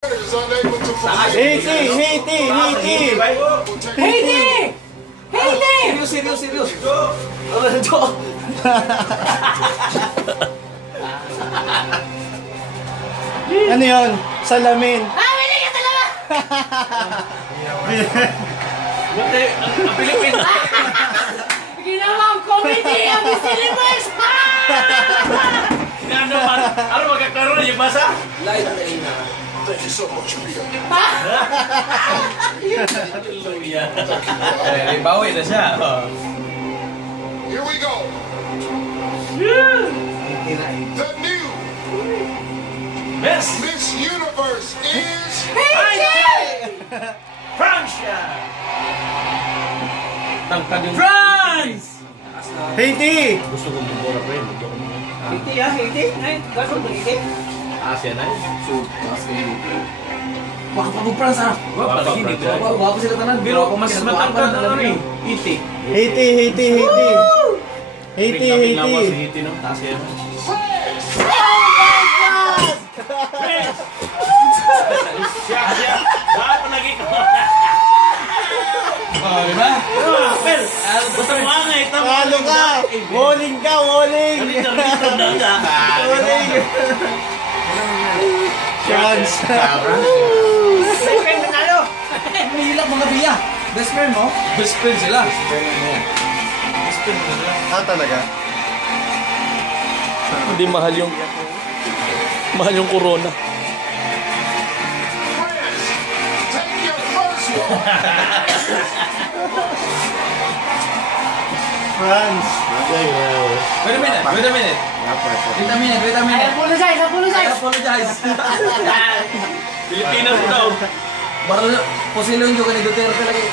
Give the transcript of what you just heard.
Haiti! Serius. Ano na ito? Ano yun? Salamin. Mali ka talaga! Buti, ang Pilipinas. Ginawang comedy ang Silibers! Ano magkakaroon yung basa? Light rain. Thank you so much, Pia. Hallelujah. Eh, bawi na siya. Here we go. The new Miss Miss Universe is Francia! France! Haiti! Gusto kong bumura pa yun. Haiti ah, Haiti. Ay, gano'n ba Haiti? Asia na yun. Baka pag-France ah. Wapa sila tanan. Pero mas matangkad na rin. Haiti. Haiti! Haiti ng Asia na. Siya. Bakit pa naging Oh, diba? Pero, basta mo nga ito. Talo ka! Walling! Chance! Best friend na tayo! Humihilak mga biya. Best friend mo? Best friend sila. Ah, talaga? Hindi mahal yung corona. take your first one. France! Wait a minute. I apologize! Pilipinas daw. Baru posibleng juga nih Duterte lagi.